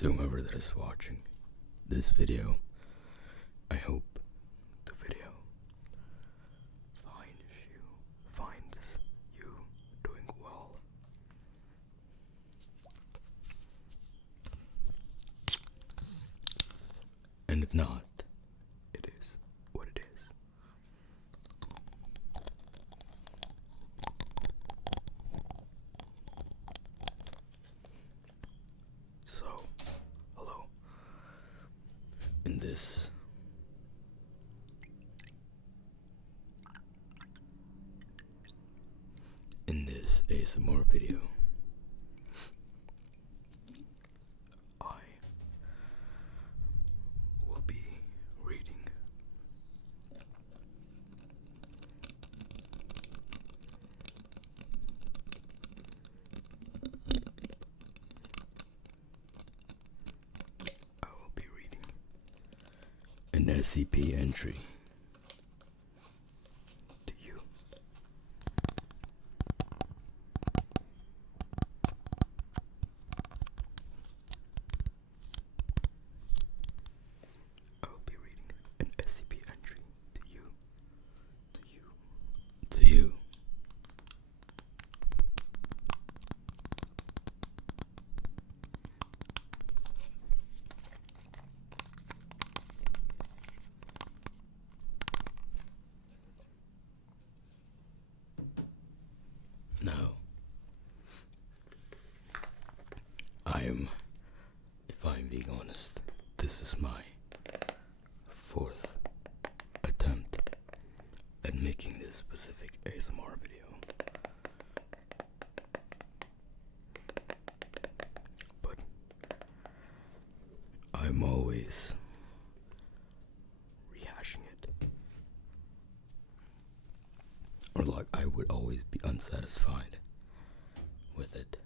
to whoever that is watching this video. I hope the video finds you doing well. And if not, it is what it is. So, hello. In this ASMR video, I will be reading an SCP entry to you. I will be reading an SCP entry to you. Now, if I'm being honest, this is my fourth attempt at making this specific ASMR video. But I'm always rehashing it. Or like I would always be unsatisfied with it.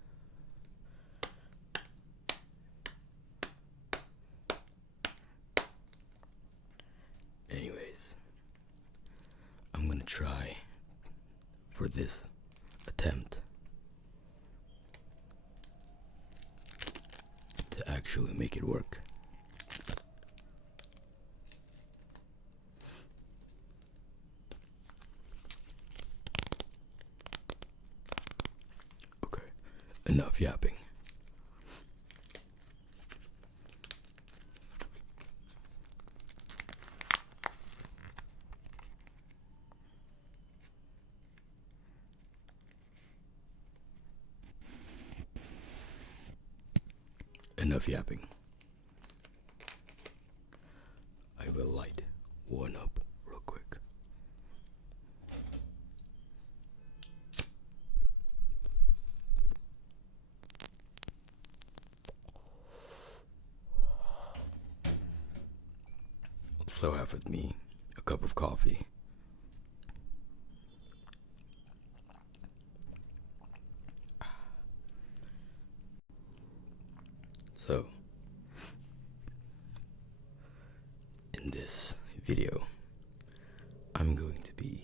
Anyways, I'm gonna try for this attempt to actually make it work. Okay, enough yapping. Enough yapping. I will light one up real quick. Also have with me a cup of coffee. So, in this video, I'm going to be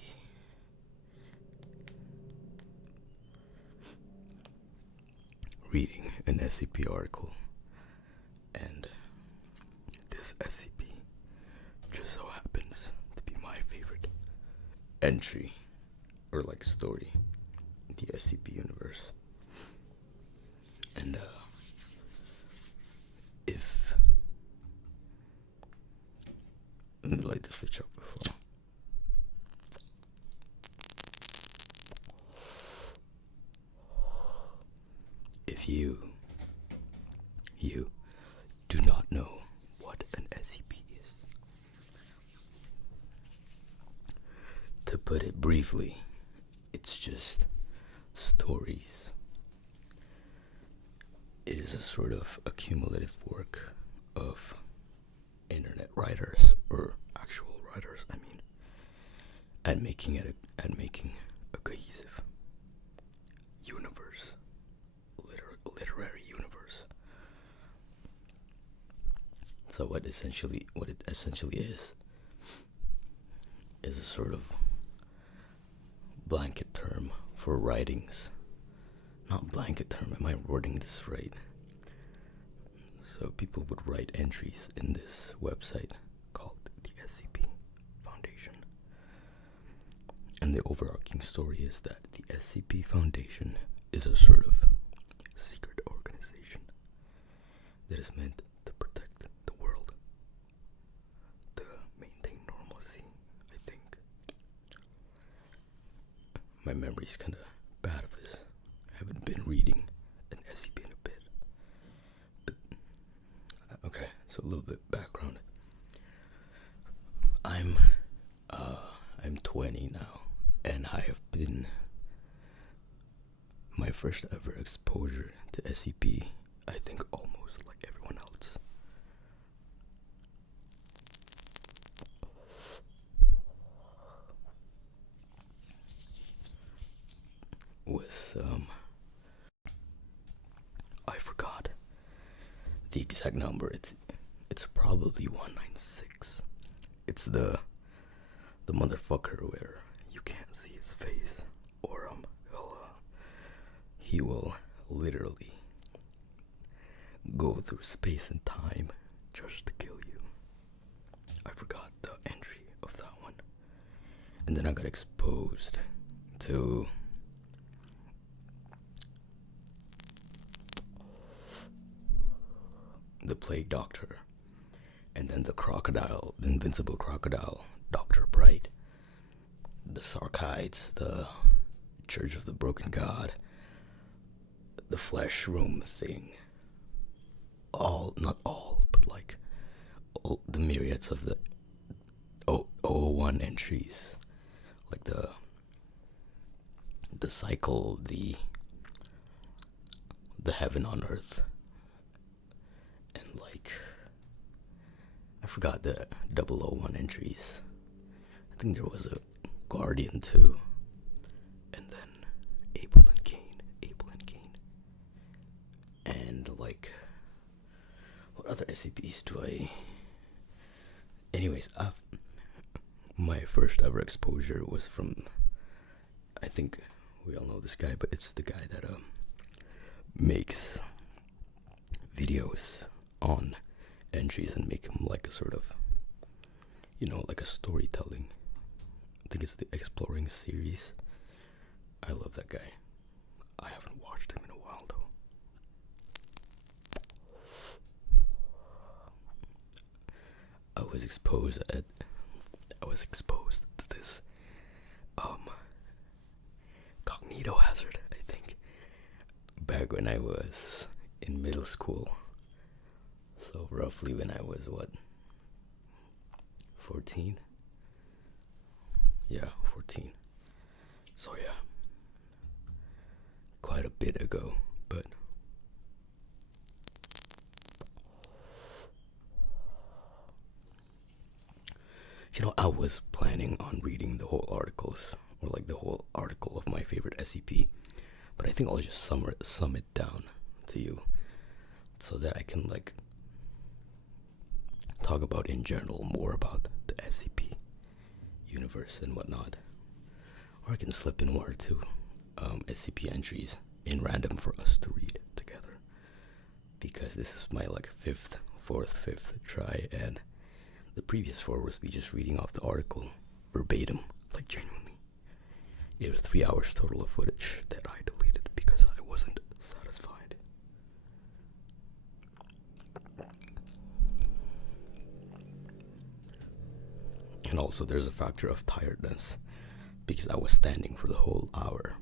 reading an SCP article, and this SCP just so happens to be my favorite entry, or like story, in the SCP universe. And let me light the switch up before. If you do not know what an SCP is, to put it briefly, it's just stories. It is a sort of accumulative work of internet writers, or actual writers, at making a cohesive universe, literary universe. So what it essentially is a sort of blanket term for writings. Not blanket term, am I wording this right? So people would write entries in this website called the SCP Foundation. And the overarching story is that the SCP Foundation is a sort of secret organization that is meant to protect the world, to maintain normalcy, I think. My memory's kind of bad of this. I haven't been reading an SCP in a bit. But, okay, so a little bit background. I'm 20 now, and I have been my first ever exposure to SCP, I think almost like everyone else. Was I forgot the exact number. It's probably 196. It's the motherfucker where you can't see his face, or he will literally go through space and time just to kill you. I forgot the entry of that one. And then I got exposed to the plague doctor, and then the crocodile, the invincible crocodile, Dr. Bright, the Sarkides, the Church of the Broken God, the flesh room thing, not all, but like all the myriads of the 001 entries, like the cycle, the heaven on earth, and like I forgot the 001 entries. I think there was a Guardian too, and then Abel and Cain, and like what other SCPs do I? Anyways, my first ever exposure was from, I think we all know this guy, but it's the guy that makes videos on entries and make them like a sort of, like a storytelling. I think it's the Exploring series. I love that guy. I haven't watched him in a while though. I was exposed to this cognito hazard, I think, back when I was in middle school. So roughly when I was 14? Yeah, 14. So yeah, quite a bit ago, but I was planning on reading the whole articles, or like the whole article of my favorite SCP, but I think I'll just sum it down to you so that I can like talk about in general more about the SCP universe and whatnot. Or I can slip in one or two SCP entries in random for us to read together, because this is my like fifth try, and the previous 4 was me just reading off the article verbatim, like genuinely. It was 3 hours total of footage that I deleted because I wasn't satisfied. And also there's a factor of tiredness, because I was standing for the whole hour.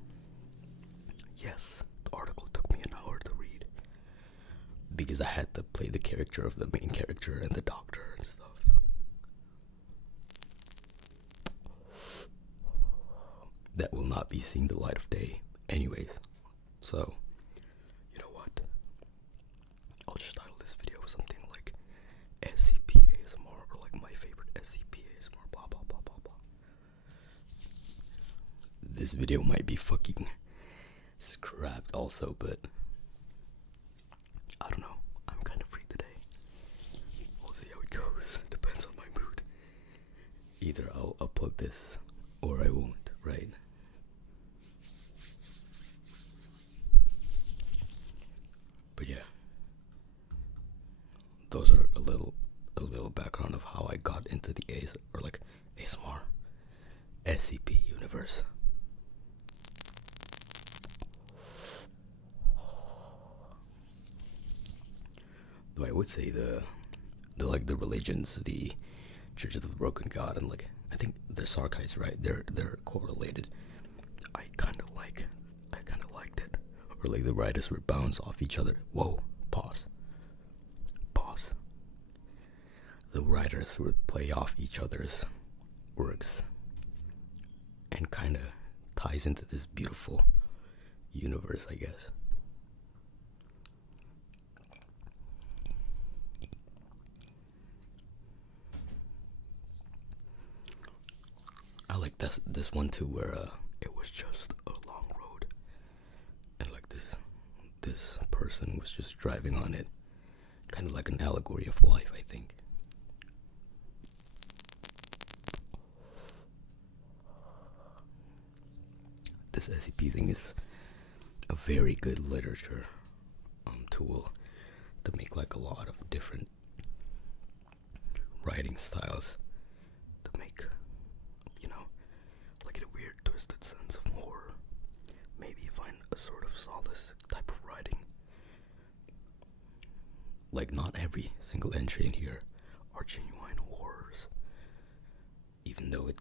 Yes, the article took me an hour to read, because I had to play the character of the main character and the doctor and stuff. That will not be seeing the light of day anyways. So, you know what? I'll just title this video something like SCP ASMR, or like my favorite SCP ASMR, blah blah blah blah blah. This video might be fucking scrapped also, but I don't know. I'm kind of free today. We'll see how it goes. Depends on my mood. Either I'll upload this or I won't, right? But yeah. those are a little background of how I got into the ASMR SCP universe. Though I would say the religions, the Church of the Broken God, and I think they're Sarkites, right? They're correlated. I kind of liked it. Or the writers would bounce off each other. Whoa, pause. The writers would play off each other's works, and kind of ties into this beautiful universe, I guess. I like this one too, where it was just a long road, and this person was just driving on it, kind of like an allegory of life, I think. This SCP thing is a very good literature tool to make a lot of different writing styles, to make in a weird twisted sense of horror. Maybe you find a sort of solace type of writing. Not every single entry in here are genuine horrors, even though it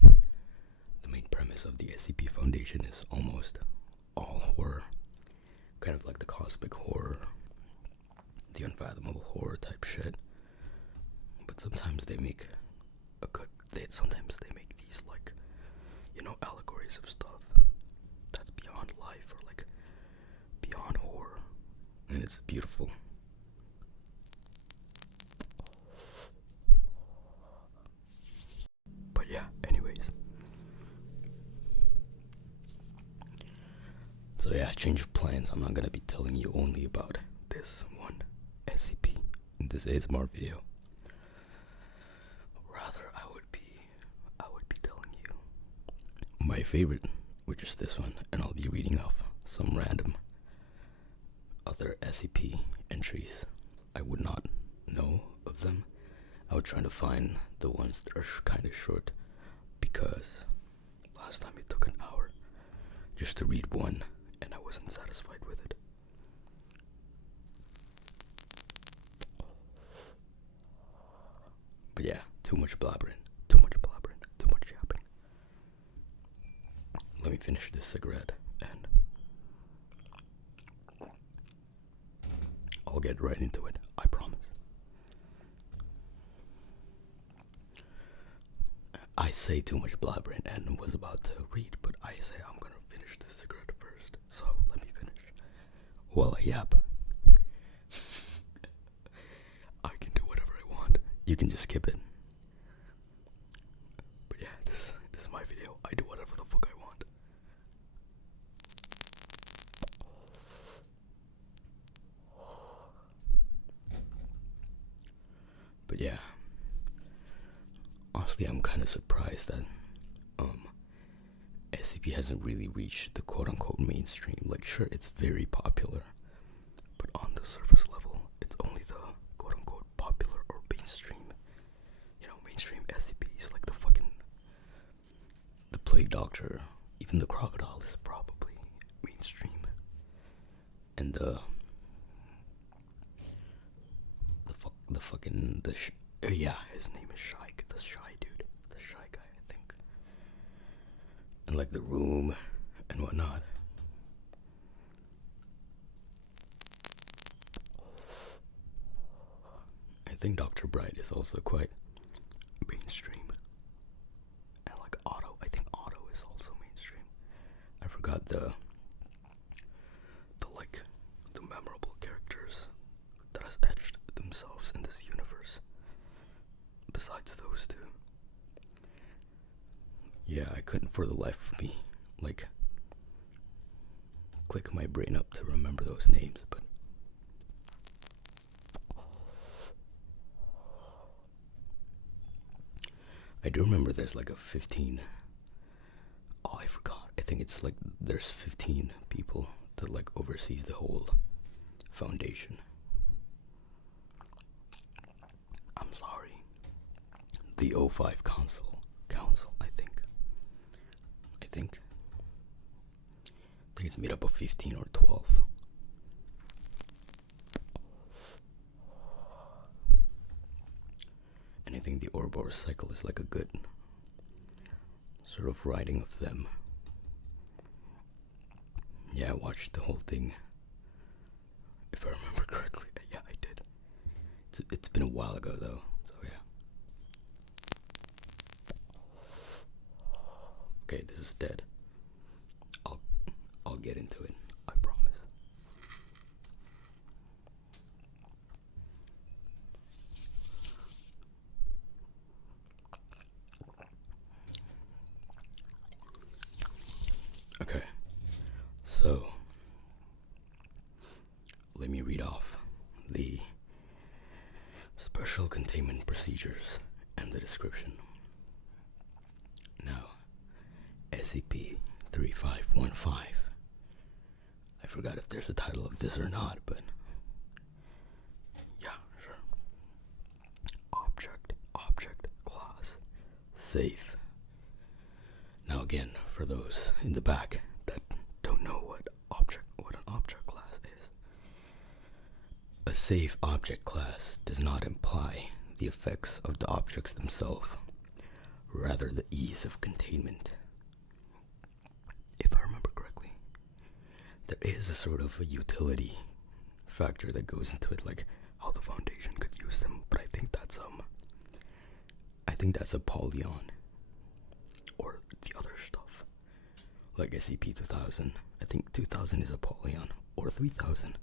the main premise of the SCP Foundation is almost all horror, kind of like the cosmic horror, the unfathomable horror type shit. But sometimes they make sometimes they make these allegories of stuff that's beyond life, or beyond horror, and it's beautiful. But yeah, anyways. So yeah, change of plans. I'm not gonna be telling you only about this one SCP in this ASMR video. Rather, I would be telling you my favorite, which is this one, and I'll be reading off some random other SCP entries. I would not know of them. I would try to find the ones that are kind of short, because last time it took an hour just to read one, and I wasn't satisfied with it. But yeah, too much blabbering, too much yapping. Let me finish this cigarette, and I'll get right into it, I promise. I say too much blabbering and was about to read, but I say I'm gonna finish this cigarette first, so let me finish while I yap. I can do whatever I want. You can just skip it. But yeah, this is my video. I do whatever the fuck I want. But yeah, honestly, I'm kind of surprised that SCP hasn't really reached the quote-unquote mainstream. Sure, it's very popular, but on the surface level, it's only the quote-unquote popular or mainstream. Mainstream SCPs, the Plague Doctor, even the Crocodile is probably mainstream, and yeah, his name is Shy, the Shy dude, the Shy guy, I think, and the Room and whatnot. I think Dr. Bright is also quite mainstream, and Otto, I think Otto is also mainstream. I forgot the memorable characters that has etched themselves in this universe besides those two. Yeah, I couldn't for the life of me click my brain up to remember those names, but I do remember there's a 15. Oh, I forgot. I think it's there's 15 people that oversees the whole foundation. I'm sorry. The O5 Council, I think. I think it's made up of 15 or 12. And I think the Ouroboros cycle is like a good sort of writing of them. Yeah, I watched the whole thing. If I remember correctly. Yeah, I did. It's been a while ago though, so yeah. Okay, this is dead. I'll get into it, I promise. Okay, so let me read off the special containment procedures and the description. Now, SCP-3515. I forgot if there's a title of this or not, but yeah, sure. Object class safe. Now again, for those in the back that don't know what an object class is, a safe object class does not imply the effects of the objects themselves, rather the ease of containment. If I remember correctly, there is a sort of a utility factor that goes into it, like how the Foundation could use them, but I think that's a Polygon or the other stuff, like SCP-2000. I think 2000 is a Polygon, or 3000.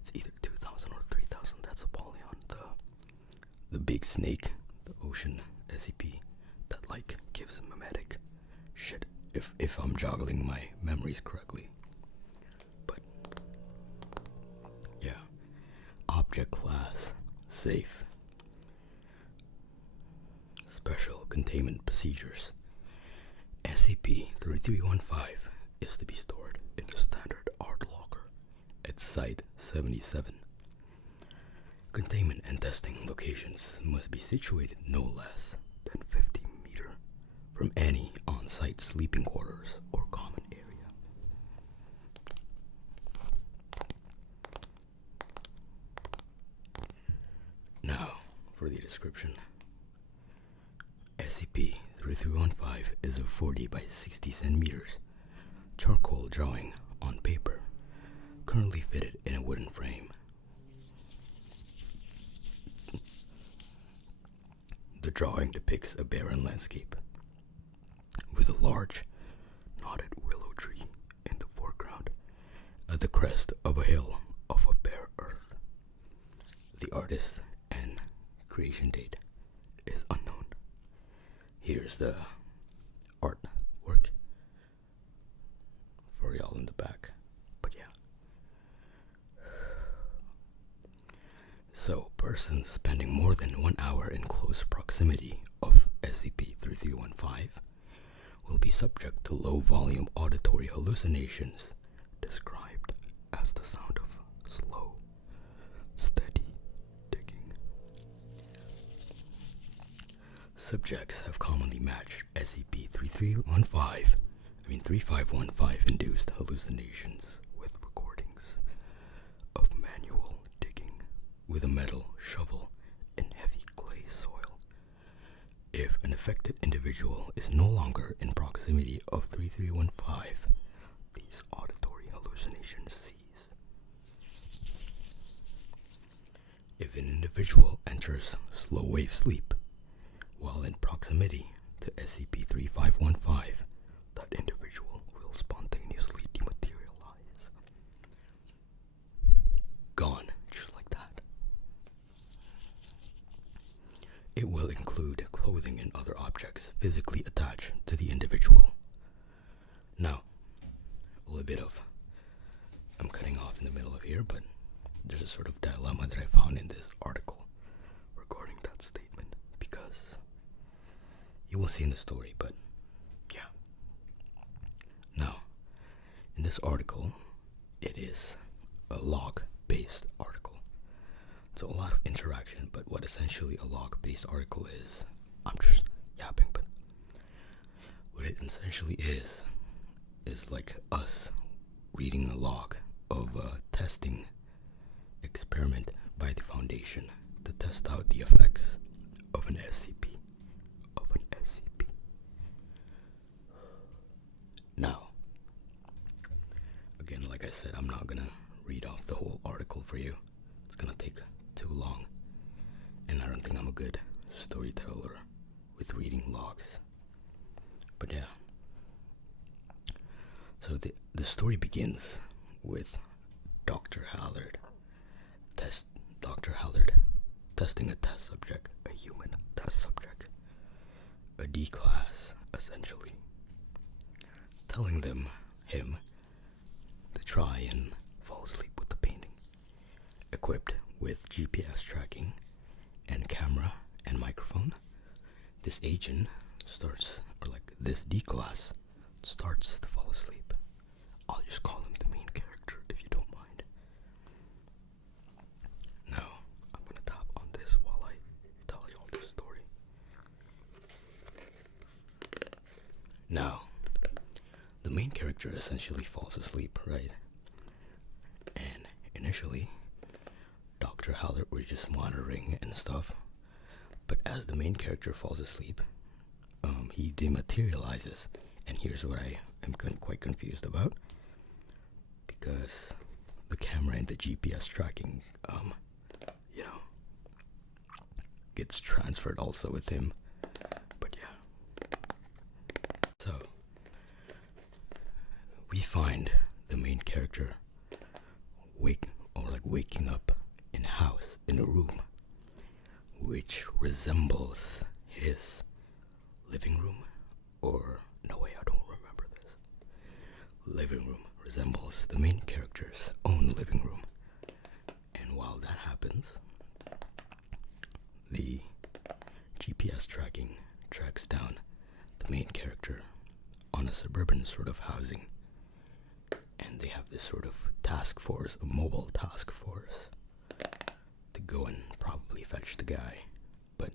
It's either 2000 or 3000. That's a Polygon. The big snake, the ocean SCP, that like gives mimetic shit. If I'm juggling my memories correctly, but yeah, object class safe. Special containment procedures. SCP-3315 is to be stored in a standard art locker at Site 77. Containment and testing locations must be situated no less than 50 meters from any on-site sleeping quarters or common area. Now, for the description. SCP-3315 is a 40 by 60 centimeters charcoal drawing on paper, currently fitted in a wooden frame. The drawing depicts a barren landscape with a large knotted willow tree in the foreground at the crest of a hill of a bare earth. The artist and creation date is unknown. Here's the artwork for y'all in the back. But yeah. So, persons spending more than 1 hour in close proximity of SCP-3315 will be subject to low-volume auditory hallucinations described as the sound of slow, steady digging. Subjects have commonly matched SCP-3515 induced hallucinations with recordings of manual digging with a metal shovel in heavy clay soil. If an affected individual is no longer in proximity of 3315, these auditory hallucinations cease. If an individual enters slow wave sleep while in proximity to SCP-3515, that individual will spontaneously dematerialize. Gone, just like that. It will include clothing and other objects physically attached to the individual. Now, a little bit of, I'm cutting off in the middle of here, but there's a sort of dilemma that I found in this article regarding that statement, because you will see in the story, but yeah. Now, in this article, it is a log-based article. So a lot of interaction, but what essentially a log-based article is, I'm just yapping, but what it essentially is like us reading a log of a testing experiment by the foundation to test out the effects of an SCP. Now, again, like I said, I'm not gonna read off the whole article for you. It's gonna take too long, and I don't think I'm a good storyteller with reading logs. But yeah, so the story begins with Dr. Hallard testing a test subject, a human test subject, a D class essentially, telling him to try and fall asleep with the painting, equipped with GPS tracking and camera and microphone. This agent this D class starts to fall asleep. I'll just call him the main character if you don't mind. Now, I'm gonna tap on this while I tell you all the story. Now, the main character essentially falls asleep, right? And initially, Dr. Hallard was just monitoring and stuff. But as the main character falls asleep, he dematerializes. And here's what I am quite confused about. Because the camera and the GPS tracking, gets transferred also with him. But yeah. So, we find the main character waking up in a room which resembles his living room, or no way, I don't remember this. Living room resembles the main character's own living room. And while that happens, the GPS tracking tracks down the main character on a suburban sort of housing. And they have this sort of a mobile task force, to go and probably fetch the guy. But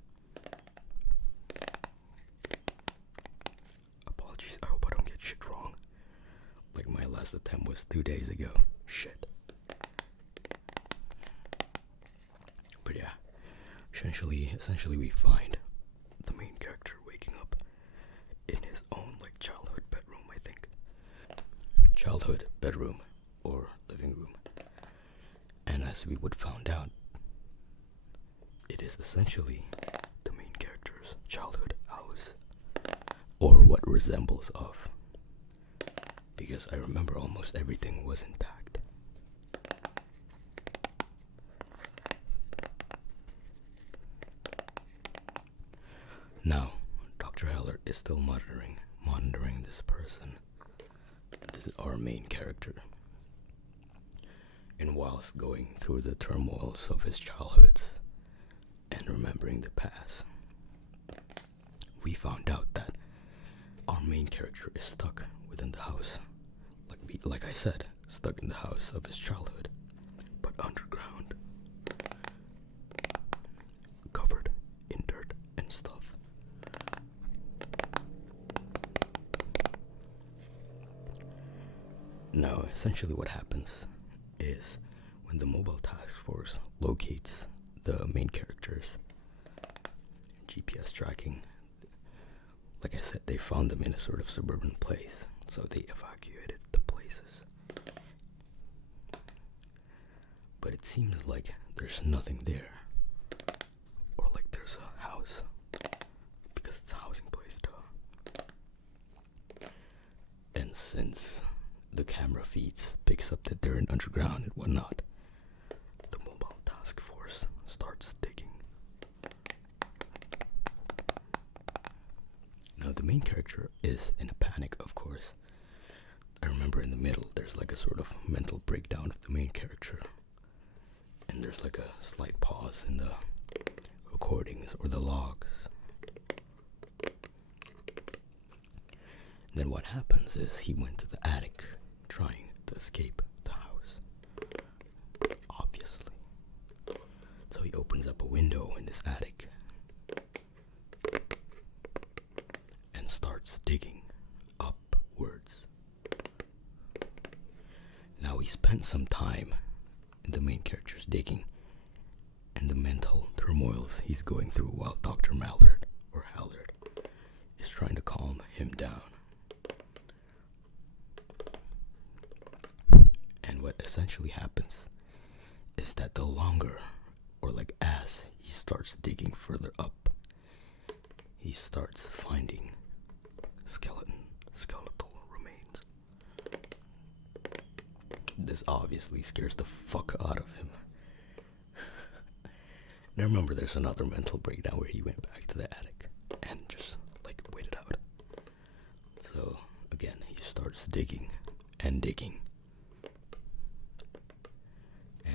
apologies, I hope I don't get shit wrong. Like my last attempt was 2 days ago. Shit. But yeah, essentially we find the main character waking up in his own childhood bedroom, I think. Childhood bedroom or living room. And as we would find out, it is essentially the main character's childhood house, or what resembles of, because I remember almost everything was intact. Now, Dr. Heller is still monitoring this person. This is our main character. And whilst going through the turmoils of his childhoods and remembering the past, we found out that our main character is stuck within the house. Like I said, stuck in the house of his childhood, but underground, covered in dirt and stuff. Now, essentially what happens is, when the mobile task force locates the main characters, GPS tracking, like I said, they found them in a sort of suburban place, so they evacuated the places. But it seems like there's nothing there, or like there's a house, because it's a housing place, duh. And since the camera feeds picks up that they're in underground and whatnot, the mobile task force starts digging. Now the main character is in a panic, of course. I remember in the middle there's like a sort of mental breakdown of the main character, and there's like a slight pause in the recordings or the logs. Then what happens is he went to the attic trying to escape the house, obviously. So a window in his attic and starts digging upwards. Now we spent some time in the main character's digging and the mental turmoils he's going through while Dr. Mallard, or Hallard, is trying to calm him down. And what essentially happens is that the longer, or like as he starts digging further up, he starts finding skeletal remains. This obviously scares the fuck out of him. And I remember there's another mental breakdown where he went back to the attic and just like waited out. So again, he starts digging and digging.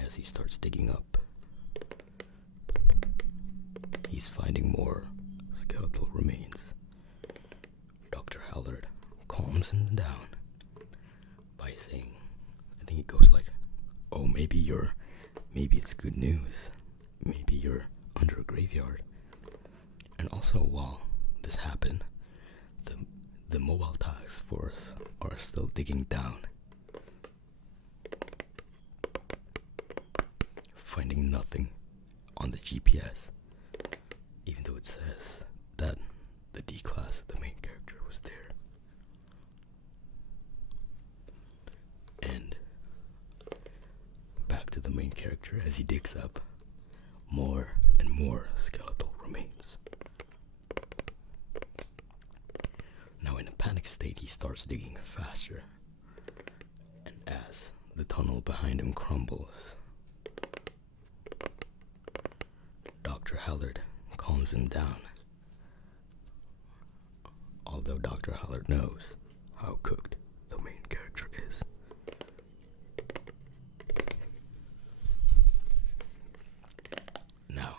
As he starts digging up, he's finding more skeletal remains. Dr. Hallard calms him down by saying, I think he goes like, oh, maybe it's good news. Maybe you're under a graveyard. And also, while this happened, the mobile task force are still digging down, finding nothing on the GPS, even though it says that the D-class, the main character, was there. And back to the main character as he digs up more and more skeletal remains. Now in a panic state, he starts digging faster, and as the tunnel behind him crumbles, Dr. Hallard calms him down, although Dr. Hallard knows how cooked the main character is. Now,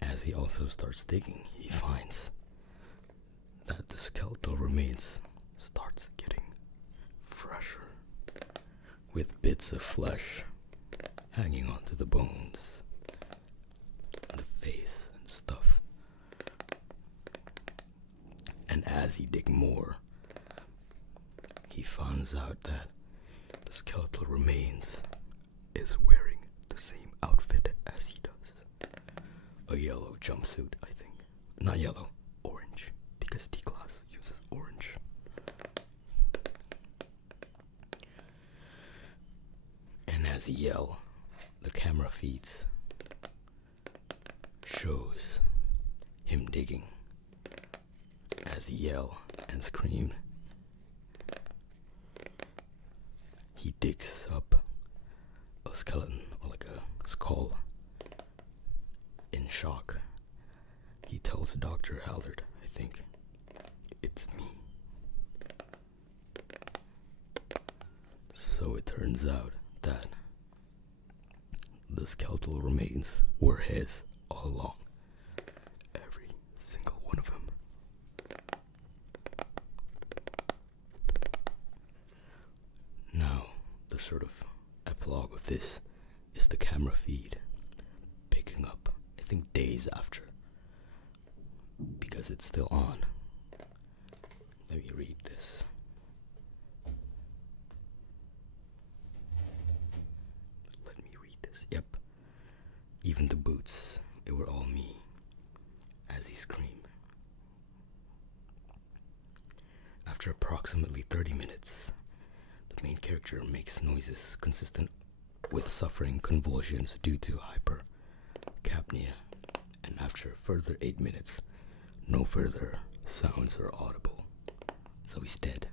as he also starts digging, he finds that the skeletal remains starts getting fresher, with bits of flesh hanging onto the bones, the face and stuff. And as he digs more, he finds out that the skeletal remains is wearing the same outfit as he does. A yellow jumpsuit, I think. Not yellow, orange, because D-class uses orange. And as he yells, the camera feeds shows him digging. As he yell and scream, he digs up a skeleton, or like a skull. In shock, he tells Dr. Hallard, I think, it's me. So it turns out that the skeletal remains were his all along. Every single one of them. Now, the sort of epilogue of this is the camera feed picking up, I think, days after, because it's still on. Let me read this. Yep. Even the boots, it were all me, as he screamed. After approximately 30 minutes, the main character makes noises consistent with suffering convulsions due to hypercapnia, and after a further 8 minutes, no further sounds are audible, so he's dead.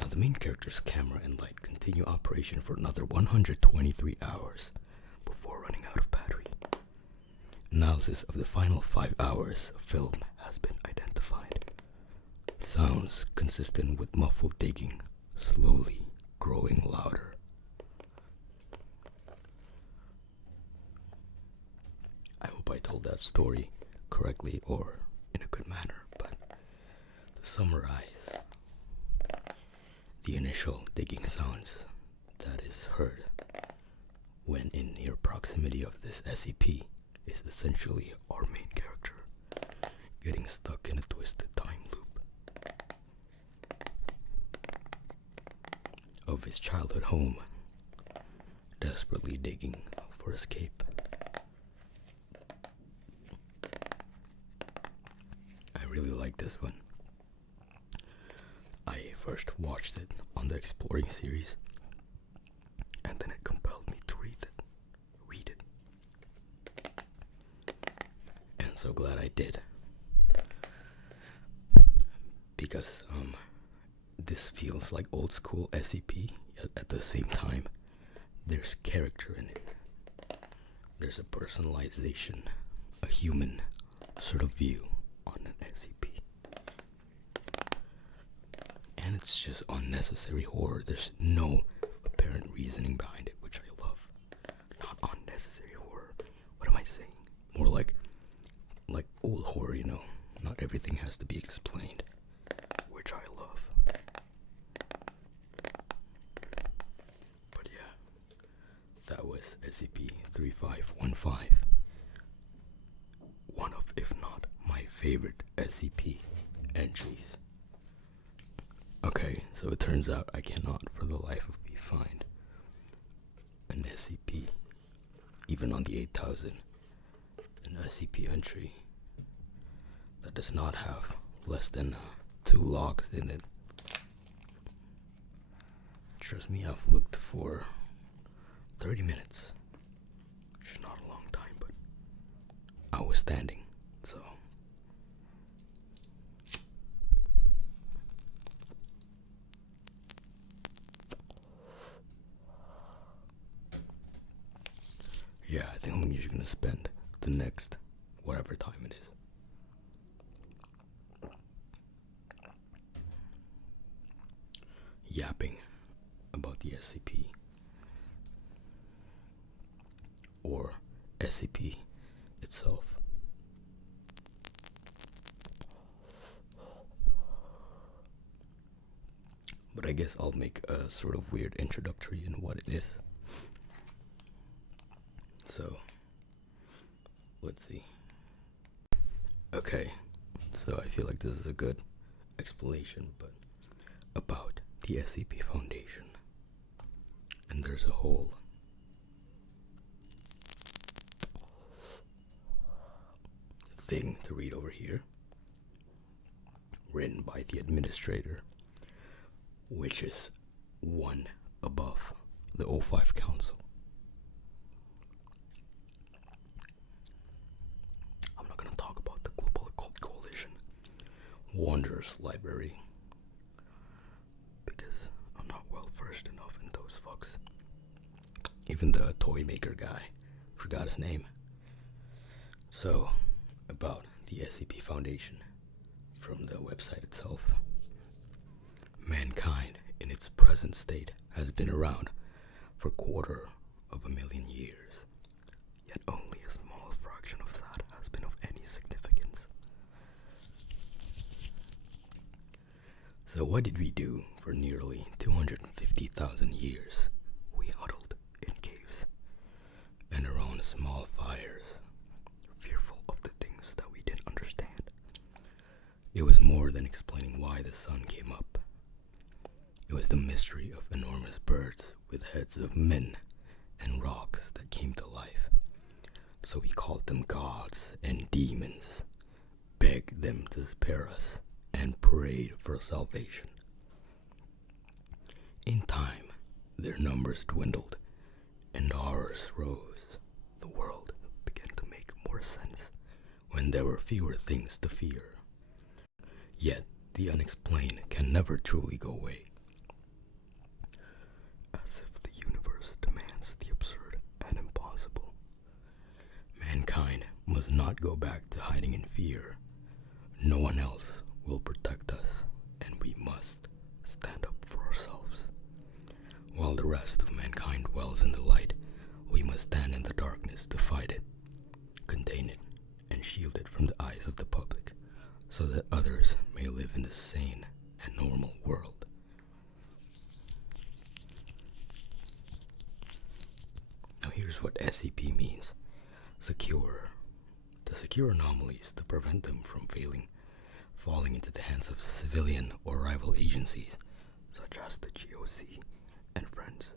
Now the main character's camera and light continue operation for another 123 hours before running out of battery. Analysis of the final 5 hours of film has been identified. Sounds consistent with muffled digging, slowly growing louder. I hope I told that story correctly or in a good manner, but to summarize, the initial digging sounds that is heard when in near proximity of this SCP is essentially our main character getting stuck in a twisted time loop of his childhood home, desperately digging for escape. I really like this one. I first watched it on the Exploring series, and then it compelled me to read it. And so glad I did. Because this feels like old school SCP, yet at the same time there's character in it. There's a personalization, a human sort of view on an SCP. And it's just unnecessary horror. There's no apparent reasoning behind it, which I love. Not unnecessary horror. What am I saying? More like old horror, you know. Not everything has to be explained, which I love. But yeah, that was SCP-3515. One of, if not my favorite SCP entries. Okay, so it turns out I cannot for the life of me find an SCP, even on the 8000, an SCP entry that does not have less than 2 logs in it. Trust me, I've looked for 30 minutes, which is not a long time, but I was standing, so. Yeah, I think I'm usually gonna spend the next whatever time it is yapping about the SCP or SCP itself. But I guess I'll make a sort of weird introductory in what it is. So, let's see. Okay, so I feel like this is a good explanation, but about the SCP Foundation. And there's a whole thing to read over here, written by the administrator, which is one above the O5 Council. I'm not gonna talk about the Global Occult Coalition Wanderers Library, because I'm not well versed enough in those fucks. Even the toy maker guy forgot his name. So, about the SCP Foundation from the website itself. Mankind, in its present state, has been around for 250,000 years, yet only a small fraction of that has been of any significance. So what did we do for nearly 250,000 years? We huddled in caves and around small fires, fearful of the things that we didn't understand. It was more than explaining why the sun came up. It was the mystery of enormous birds with heads of men and rocks that came to life. So we called them gods and demons, begged them to spare us, and prayed for salvation. In time, their numbers dwindled and ours rose. The world began to make more sense when there were fewer things to fear. Yet, the unexplained can never truly go away. As if the universe demands the absurd and impossible. Mankind must not go back to hiding in fear. No one else will protect us, and we must stand up for ourselves. While the rest of mankind dwells in the light, we must stand in the darkness to fight it, contain it, and shield it from the eyes of the public, so that others may live in the sane and normal world. here's what SCP means. Secure. To secure anomalies to prevent them from falling into the hands of civilian or rival agencies, such as the GOC and friends.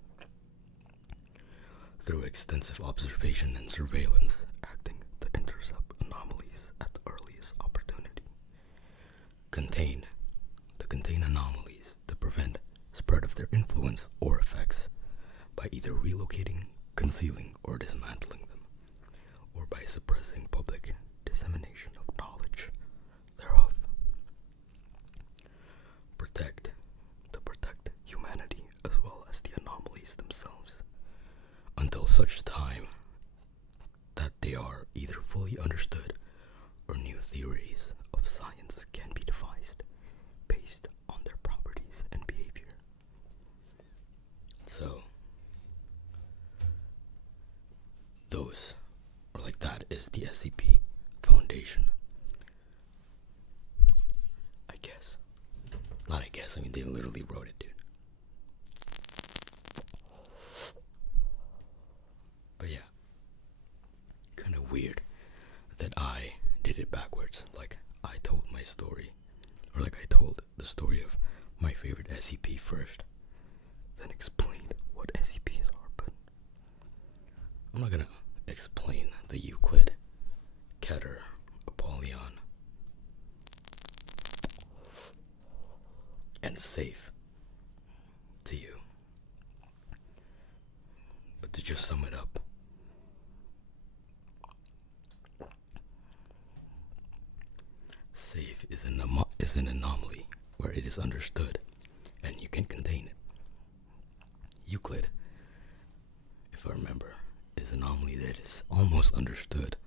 Through extensive observation and surveillance, acting to intercept anomalies at the earliest opportunity. Contain. To contain anomalies to prevent spread of their influence or effects by either relocating, concealing, or dismantling them, or by suppressing public dissemination of knowledge thereof. Protect. To protect humanity as well as the anomalies themselves, until such time that they are either fully understood or new theories of science can be devised based on their properties and behavior. So, those, or like that, is the SCP Foundation. I guess. Not I guess, I mean, they literally wrote it, dude. But yeah, kind of weird that I did it backwards. Like, I told my story, or like I told the story of my favorite SCP first, then explained what SCPs are, but I'm not gonna explain the Euclid, Keter, Apollyon, and Safe to you. But to just sum it up, Safe is an anomaly where it is understood and you can contain it. Euclid, if I remember, is an anomaly that is almost understood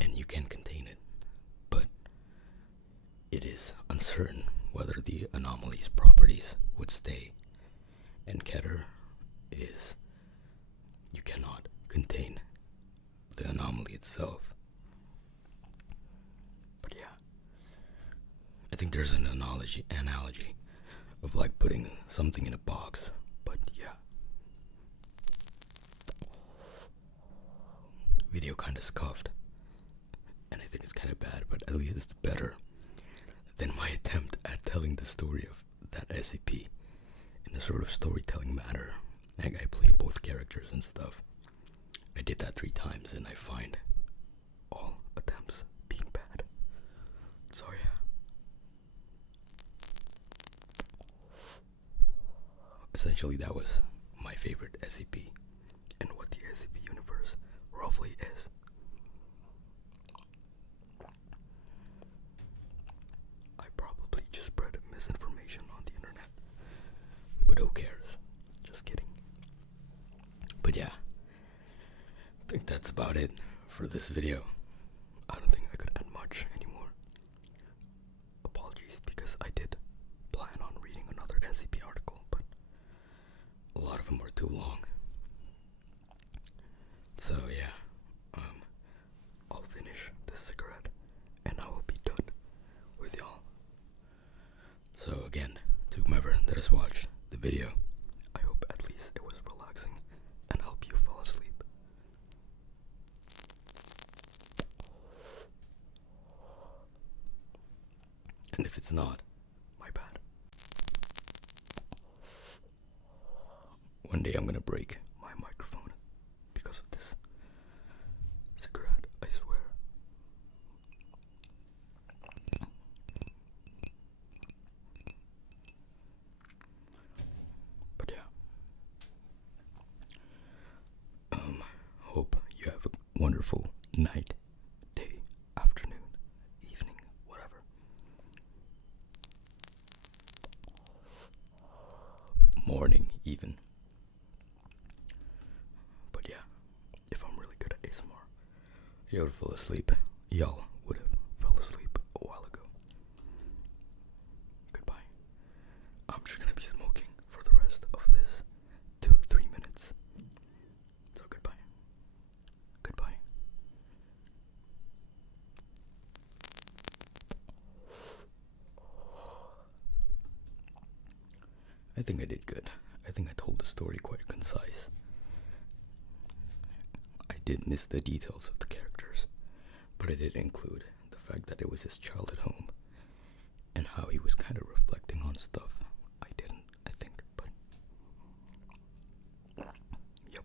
and you can contain it, but it is uncertain whether the anomaly's properties would stay. And Keter is you cannot contain the anomaly itself. But yeah, I think there's an analogy of like putting something in a box, but yeah. Video kind of scuffed, and I think it's kind of bad, but at least it's better than my attempt at telling the story of that SCP in a sort of storytelling manner. Like, I played both characters and stuff. I did that 3 times, and I find all attempts being bad. So yeah. Essentially, that was my favorite SCP and what the SCP universe roughly is. I probably just spread misinformation on the internet, but who cares? Just kidding. But yeah, I think that's about it for this video. I don't think I could add much anymore. Apologies, because I did plan on reading another SCP article, but a lot of them were too long. So yeah, I'll finish this cigarette and I will be done with y'all. So again, to whomever that has watched the video, I hope at least it was relaxing and helped you fall asleep. And if it's not, my bad. One day I'm gonna break my microphone because of this cigarette, I swear. But yeah. Hope you have a wonderful night, day, afternoon, evening, whatever. Morning, even. But yeah, if I'm really good at ASMR, you would fall asleep. Y'all would have fell asleep a while ago. Goodbye. I'm just gonna be smoking for the rest of this 2-3 minutes. So goodbye. Goodbye. I think I did good. I think I told the story quite concise. did miss the details of the characters, but I did include the fact that it was his child at home and how he was kind of reflecting on stuff. I didn't, I think, but yep.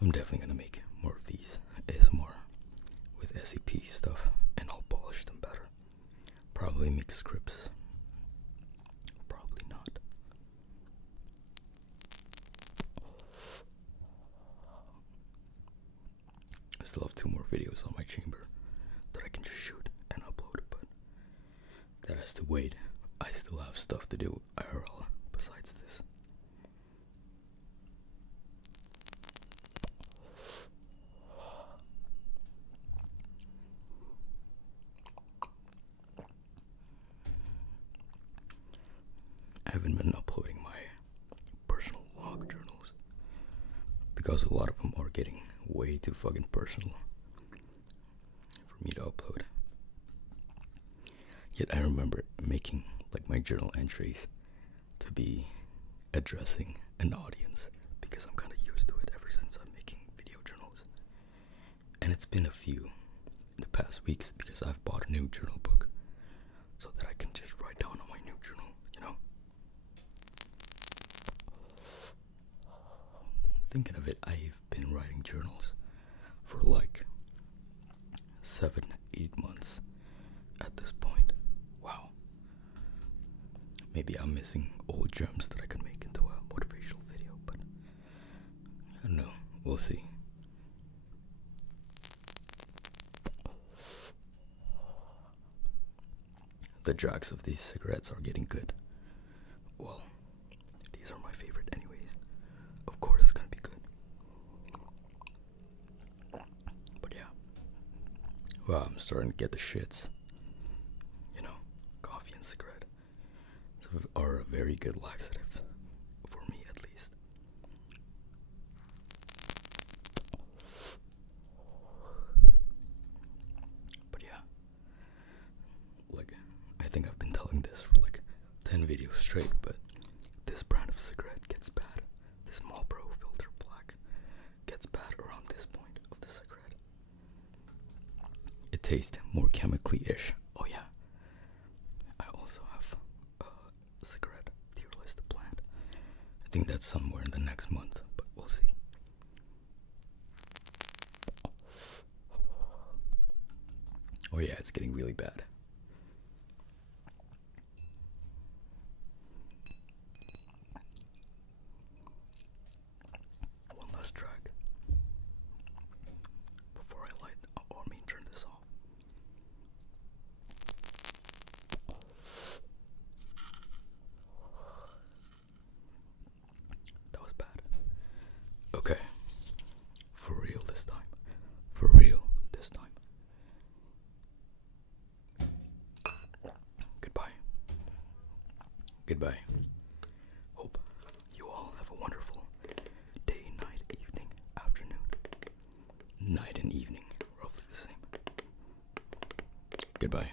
I'm definitely gonna make more of these ASMR with SCP stuff, and I'll polish them better. Probably make scripts. Probably not. I still have 2 more videos on my chamber that I can just shoot and upload, but that has to wait. I still have stuff to do IRL besides this. I haven't been uploading my personal log journals because a lot of them are getting way too fucking personal for me to upload. Yet I remember making like my journal entries to be addressing an audience because I'm kind of used to it ever since I'm making video journals. And it's been a few in the past weeks because I've bought a new journal book so that I can just write down on my new journal, you know? Thinking of it, I've been writing journals for like 7-8 months at this point. Wow. Maybe I'm missing old gems that I could make into a motivational video, but I don't know. We'll see. The drags of these cigarettes are getting good. Well, these are my favorite anyways. Of course it's gonna be good. But yeah. Well, I'm starting to get the shits. You know, coffee and cigarette are a very good laxative. For me at least. But yeah. Like, I think I've been telling this for like 10 videos straight, but this brand of cigarette gets bad. This Marlboro Filter Black gets bad around this point of the cigarette. It tastes more chemically-ish. Oh yeah. I also have a cigarette tier list planned. I think that's somewhere in the next month, but we'll see. Oh yeah, it's getting really bad. One last drag before I light, turn this off. That was bad. Okay. For real this time. For real this time. Goodbye. Goodbye. Hope you all have a wonderful day, night, evening, afternoon. Night and evening, roughly the same. Goodbye.